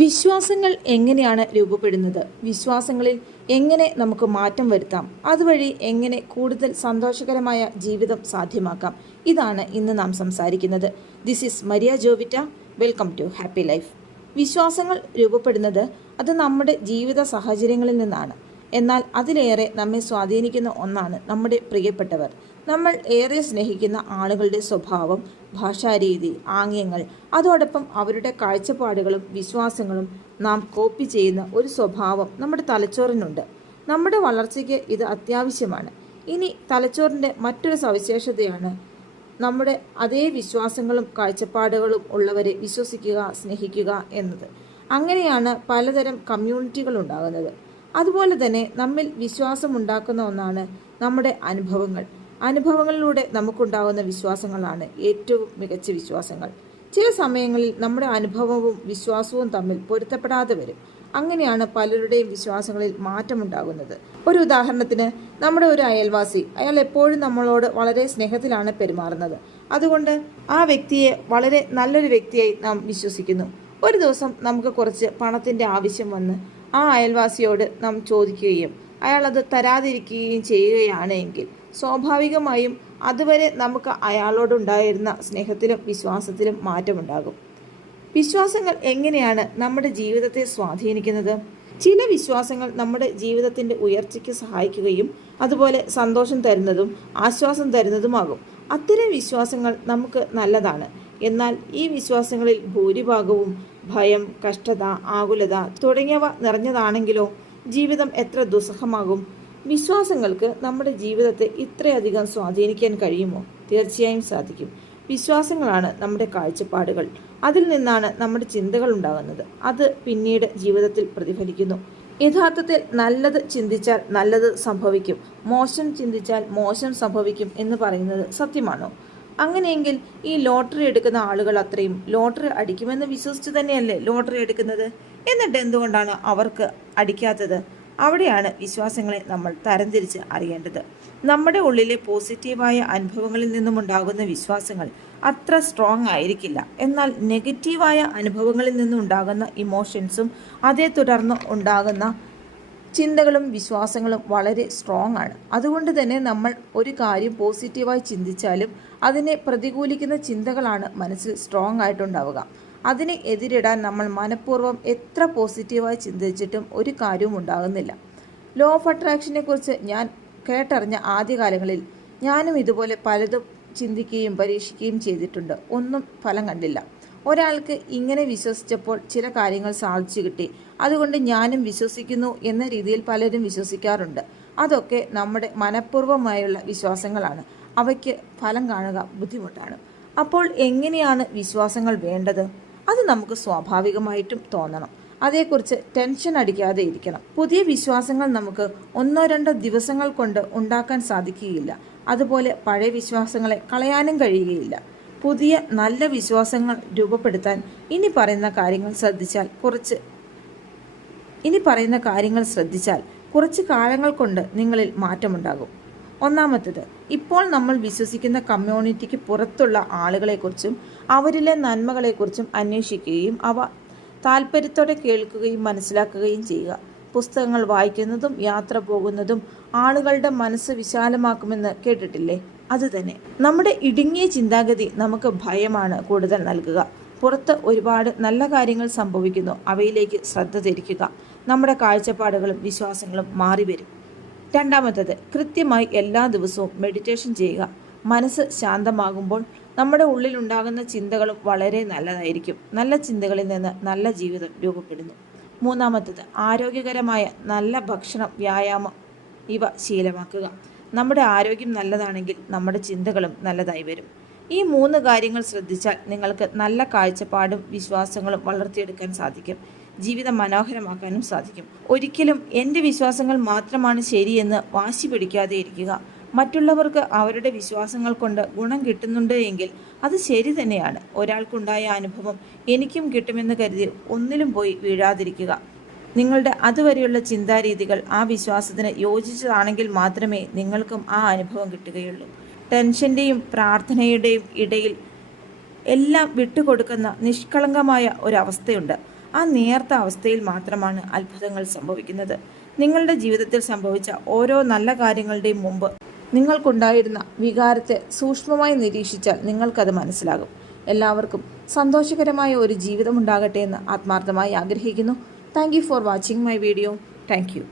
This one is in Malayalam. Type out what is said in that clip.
വിശ്വാസങ്ങൾ എങ്ങനെയാണ് രൂപപ്പെടുന്നത്? വിശ്വാസങ്ങളിൽ എങ്ങനെ നമുക്ക് മാറ്റം വരുത്താം? അതുവഴി എങ്ങനെ കൂടുതൽ സന്തോഷകരമായ ജീവിതം സാധ്യമാക്കാം? ഇതാണ് ഇന്ന് നാം സംസാരിക്കുന്നത്. This is Maria Jovita. Welcome to happy life. വിശ്വാസങ്ങൾ രൂപപ്പെടുന്നത് അത് നമ്മുടെ ജീവിത സാഹചര്യങ്ങളിൽ നിന്നാണ്. എന്നാൽ അതിലേറെ നമ്മെ സ്വാധീനിക്കുന്ന ഒന്നാണ് നമ്മുടെ പ്രിയപ്പെട്ടവർ. നമ്മൾ ഏറെ സ്നേഹിക്കുന്ന ആളുകളുടെ സ്വഭാവം, ഭാഷാരീതി, ആംഗ്യങ്ങൾ, അതോടൊപ്പം അവരുടെ കാഴ്ചപ്പാടുകളും വിശ്വാസങ്ങളും നാം കോപ്പി ചെയ്യുന്ന ഒരു സ്വഭാവം നമ്മുടെ തലച്ചോറിനുണ്ട്. നമ്മുടെ വളർച്ചയ്ക്ക് ഇത് അത്യാവശ്യമാണ്. ഇനി തലച്ചോറിൻ്റെ മറ്റൊരു സവിശേഷതയാണ് നമ്മുടെ അതേ വിശ്വാസങ്ങളും കാഴ്ചപ്പാടുകളും ഉള്ളവരെ വിശ്വസിക്കുക, സ്നേഹിക്കുക എന്നത്. അങ്ങനെയാണ് പലതരം കമ്മ്യൂണിറ്റികൾ ഉണ്ടാകുന്നത്. അതുപോലെ തന്നെ നമ്മിൽ വിശ്വാസമുണ്ടാക്കുന്ന ഒന്നാണ് നമ്മുടെ അനുഭവങ്ങളിലൂടെ നമുക്കുണ്ടാകുന്ന വിശ്വാസങ്ങളാണ് ഏറ്റവും മികച്ച വിശ്വാസങ്ങൾ. ചില സമയങ്ങളിൽ നമ്മുടെ അനുഭവവും വിശ്വാസവും തമ്മിൽ പൊരുത്തപ്പെടാതെ വരും. അങ്ങനെയാണ് പലരുടെയും വിശ്വാസങ്ങളിൽ മാറ്റമുണ്ടാകുന്നത്. ഒരു ഉദാഹരണത്തിന്, നമ്മുടെ ഒരു അയൽവാസി, അയാൾ എപ്പോഴും നമ്മളോട് വളരെ സ്നേഹത്തിലാണ് പെരുമാറുന്നത്. അതുകൊണ്ട് ആ വ്യക്തിയെ വളരെ നല്ലൊരു വ്യക്തിയായി നാം വിശ്വസിക്കുന്നു. ഒരു ദിവസം നമുക്ക് കുറച്ച് പണത്തിൻ്റെ ആവശ്യം വന്ന് ആ അയൽവാസിയോട് നാം ചോദിക്കുകയും അയാൾ അത് തരാതിരിക്കുകയും ചെയ്യുകയാണ് എങ്കിൽ സ്വാഭാവികമായും അതുവരെ നമുക്ക് അയാളോടുണ്ടായിരുന്ന സ്നേഹത്തിലും വിശ്വാസത്തിലും മാറ്റമുണ്ടാകും. വിശ്വാസങ്ങൾ എങ്ങനെയാണ് നമ്മുടെ ജീവിതത്തെ സ്വാധീനിക്കുന്നത്? ചില വിശ്വാസങ്ങൾ നമ്മുടെ ജീവിതത്തിൻ്റെ ഉയർച്ചയ്ക്ക് സഹായിക്കുകയും അതുപോലെ സന്തോഷം തരുന്നതും ആശ്വാസം തരുന്നതുമാകും. അത്തരം വിശ്വാസങ്ങൾ നമുക്ക് നല്ലതാണ്. എന്നാൽ ഈ വിശ്വാസങ്ങളിൽ ഭൂരിഭാഗവും ഭയം, കഷ്ടത, ആകുലത തുടങ്ങിയവ നിറഞ്ഞതാണെങ്കിലോ ജീവിതം എത്ര ദുസ്സഹമാകും. വിശ്വാസങ്ങൾക്ക് നമ്മുടെ ജീവിതത്തെ ഇത്രയധികം സ്വാധീനിക്കാൻ കഴിയുമോ? തീർച്ചയായും സാധിക്കും. വിശ്വാസങ്ങളാണ് നമ്മുടെ കാഴ്ചപ്പാടുകൾ. അതിൽ നിന്നാണ് നമ്മുടെ ചിന്തകൾ ഉണ്ടാകുന്നത്. അത് പിന്നീട് ജീവിതത്തിൽ പ്രതിഫലിക്കുന്നു. യഥാർത്ഥത്തിൽ നല്ലത് ചിന്തിച്ചാൽ നല്ലത് സംഭവിക്കും, മോശം ചിന്തിച്ചാൽ മോശം സംഭവിക്കും എന്ന് പറയുന്നത് സത്യമാണോ? അങ്ങനെയെങ്കിൽ ഈ ലോട്ടറി എടുക്കുന്ന ആളുകൾ അത്രയും ലോട്ടറി അടിക്കുമെന്ന് വിശ്വസിച്ച് തന്നെയല്ലേ ലോട്ടറി എടുക്കുന്നത്? എന്നിട്ട് എന്തുകൊണ്ടാണ് അവർക്ക് അടിക്കാത്തത്? അവിടെയാണ് വിശ്വാസങ്ങളെ നമ്മൾ തരംതിരിച്ച് അറിയേണ്ടത്. നമ്മുടെ ഉള്ളിലെ പോസിറ്റീവായ അനുഭവങ്ങളിൽ നിന്നുമുണ്ടാകുന്ന വിശ്വാസങ്ങൾ അത്ര സ്ട്രോങ് ആയിരിക്കില്ല. എന്നാൽ നെഗറ്റീവായ അനുഭവങ്ങളിൽ നിന്നുണ്ടാകുന്ന ഇമോഷൻസും അതേ തുടർന്ന് ഉണ്ടാകുന്ന ചിന്തകളും വിശ്വാസങ്ങളും വളരെ സ്ട്രോങ് ആണ്. അതുകൊണ്ട് തന്നെ നമ്മൾ ഒരു കാര്യം പോസിറ്റീവായി ചിന്തിച്ചാലും അതിനെ പ്രതികൂലിക്കുന്ന ചിന്തകളാണ് മനസ്സിൽ സ്ട്രോങ് ആയിട്ടുണ്ടാവുക. അതിനെ എതിരിടാൻ നമ്മൾ മനഃപൂർവ്വം എത്ര പോസിറ്റീവായി ചിന്തിച്ചിട്ടും ഒരു കാര്യവും ഉണ്ടാകുന്നില്ല. ലോ ഓഫ് അട്രാക്ഷനെ കുറിച്ച് ഞാൻ കേട്ടറിഞ്ഞ ആദ്യകാലങ്ങളിൽ ഞാനും ഇതുപോലെ പലതും ചിന്തിക്കുകയും പരീക്ഷിക്കുകയും ചെയ്തിട്ടുണ്ട്. ഒന്നും ഫലം കണ്ടില്ല. ഒരാൾക്ക് ഇങ്ങനെ വിശ്വസിച്ചപ്പോൾ ചില കാര്യങ്ങൾ സാധിച്ചു കിട്ടി, അതുകൊണ്ട് ഞാനും വിശ്വസിക്കുന്നു എന്ന രീതിയിൽ പലരും വിശ്വസിക്കാറുണ്ട്. അതൊക്കെ നമ്മുടെ മനഃപൂർവ്വമായുള്ള വിശ്വാസങ്ങളാണ്. അവയ്ക്ക് ഫലം കാണുക ബുദ്ധിമുട്ടാണ്. അപ്പോൾ എങ്ങനെയാണ് വിശ്വാസങ്ങൾ വേണ്ടത്? അത് നമുക്ക് സ്വാഭാവികമായിട്ടും തോന്നണം. അതേക്കുറിച്ച് ടെൻഷൻ അടിക്കാതെ ഇരിക്കണം. പുതിയ വിശ്വാസങ്ങൾ നമുക്ക് 1-2 ദിവസങ്ങൾ കൊണ്ട് ഉണ്ടാക്കാൻ സാധിക്കുകയില്ല. അതുപോലെ പഴയ വിശ്വാസങ്ങളെ കളയാനും കഴിയുകയില്ല. പുതിയ നല്ല വിശ്വാസങ്ങൾ രൂപപ്പെടുത്താൻ ഇനി പറയുന്ന കാര്യങ്ങൾ ശ്രദ്ധിച്ചാൽ കുറച്ച് കാലങ്ങൾ കൊണ്ട് നിങ്ങളിൽ മാറ്റമുണ്ടാകും. ഒന്നാമത്തേത്, ഇപ്പോൾ നമ്മൾ വിശ്വസിക്കുന്ന കമ്മ്യൂണിറ്റിക്ക് പുറത്തുള്ള ആളുകളെക്കുറിച്ചും അവരിലെ നന്മകളെക്കുറിച്ചും അന്വേഷിക്കുകയും അവ താല്പര്യത്തോടെ കേൾക്കുകയും മനസ്സിലാക്കുകയും ചെയ്യുക. പുസ്തകങ്ങൾ വായിക്കുന്നതും യാത്ര പോകുന്നതും ആളുകളുടെ മനസ്സ് വിശാലമാക്കുമെന്ന് കേട്ടിട്ടില്ലേ? അതുതന്നെ. നമ്മുടെ ഇടുങ്ങിയ ചിന്താഗതി നമുക്ക് ഭയമാണ് കൂടുതൽ നൽകുക. പുറത്ത് ഒരുപാട് നല്ല കാര്യങ്ങൾ സംഭവിക്കുന്നു, അവയിലേക്ക് ശ്രദ്ധ തിരിക്കുക. നമ്മുടെ കാഴ്ചപ്പാടുകളും വിശ്വാസങ്ങളും മാറിവരും. രണ്ടാമത്തേത്, കൃത്യമായി എല്ലാ ദിവസവും മെഡിറ്റേഷൻ ചെയ്യുക. മനസ്സ് ശാന്തമാകുമ്പോൾ നമ്മുടെ ഉള്ളിലുണ്ടാകുന്ന ചിന്തകളും വളരെ നല്ലതായിരിക്കും. നല്ല ചിന്തകളിൽ നിന്ന് നല്ല ജീവിതം രൂപപ്പെടുന്നു. മൂന്നാമത്തേത്, ആരോഗ്യകരമായ നല്ല ഭക്ഷണം, വ്യായാമം ഇവ ശീലമാക്കുക. നമ്മുടെ ആരോഗ്യം നല്ലതാണെങ്കിൽ നമ്മുടെ ചിന്തകളും നല്ലതായി വരും. ഈ 3 കാര്യങ്ങൾ ശ്രദ്ധിച്ചാൽ നിങ്ങൾക്ക് നല്ല കാഴ്ചപ്പാടും വിശ്വാസങ്ങളും വളർത്തിയെടുക്കാൻ സാധിക്കും. ജീവിതം മനോഹരമാക്കാനും സാധിക്കും. ഒരിക്കലും എൻ്റെ വിശ്വാസങ്ങൾ മാത്രമാണ് ശരിയെന്ന് വാശി പിടിക്കാതെ ഇരിക്കുക. മറ്റുള്ളവർക്ക് അവരുടെ വിശ്വാസങ്ങൾ കൊണ്ട് ഗുണം കിട്ടുന്നുണ്ട് എങ്കിൽ അത് ശരി തന്നെയാണ്. ഒരാൾക്കുണ്ടായ അനുഭവം എനിക്കും കിട്ടുമെന്ന് കരുതി ഒന്നിലും പോയി വീഴാതിരിക്കുക. നിങ്ങളുടെ അതുവരെയുള്ള ചിന്താരീതികൾ ആ വിശ്വാസത്തിന് യോജിച്ചതാണെങ്കിൽ മാത്രമേ നിങ്ങൾക്കും ആ അനുഭവം കിട്ടുകയുള്ളൂ. ടെൻഷൻ്റെയും പ്രാർത്ഥനയുടെയും ഇടയിൽ എല്ലാം വിട്ടുകൊടുക്കുന്ന നിഷ്കളങ്കമായ ഒരവസ്ഥയുണ്ട്. ആ നേർത്ത അവസ്ഥയിൽ മാത്രമാണ് അത്ഭുതങ്ങൾ സംഭവിക്കുന്നത്. നിങ്ങളുടെ ജീവിതത്തിൽ സംഭവിച്ച ഓരോ നല്ല കാര്യങ്ങളുടെയും മുമ്പ് നിങ്ങൾക്കുണ്ടായിരുന്ന വികാരത്തെ സൂക്ഷ്മമായി നിരീക്ഷിച്ചാൽ നിങ്ങൾക്കത് മനസ്സിലാകും. എല്ലാവർക്കും സന്തോഷകരമായ ഒരു ജീവിതമുണ്ടാകട്ടെ എന്ന് ആത്മാർത്ഥമായി ആഗ്രഹിക്കുന്നു. Thank you for watching my video. Thank you.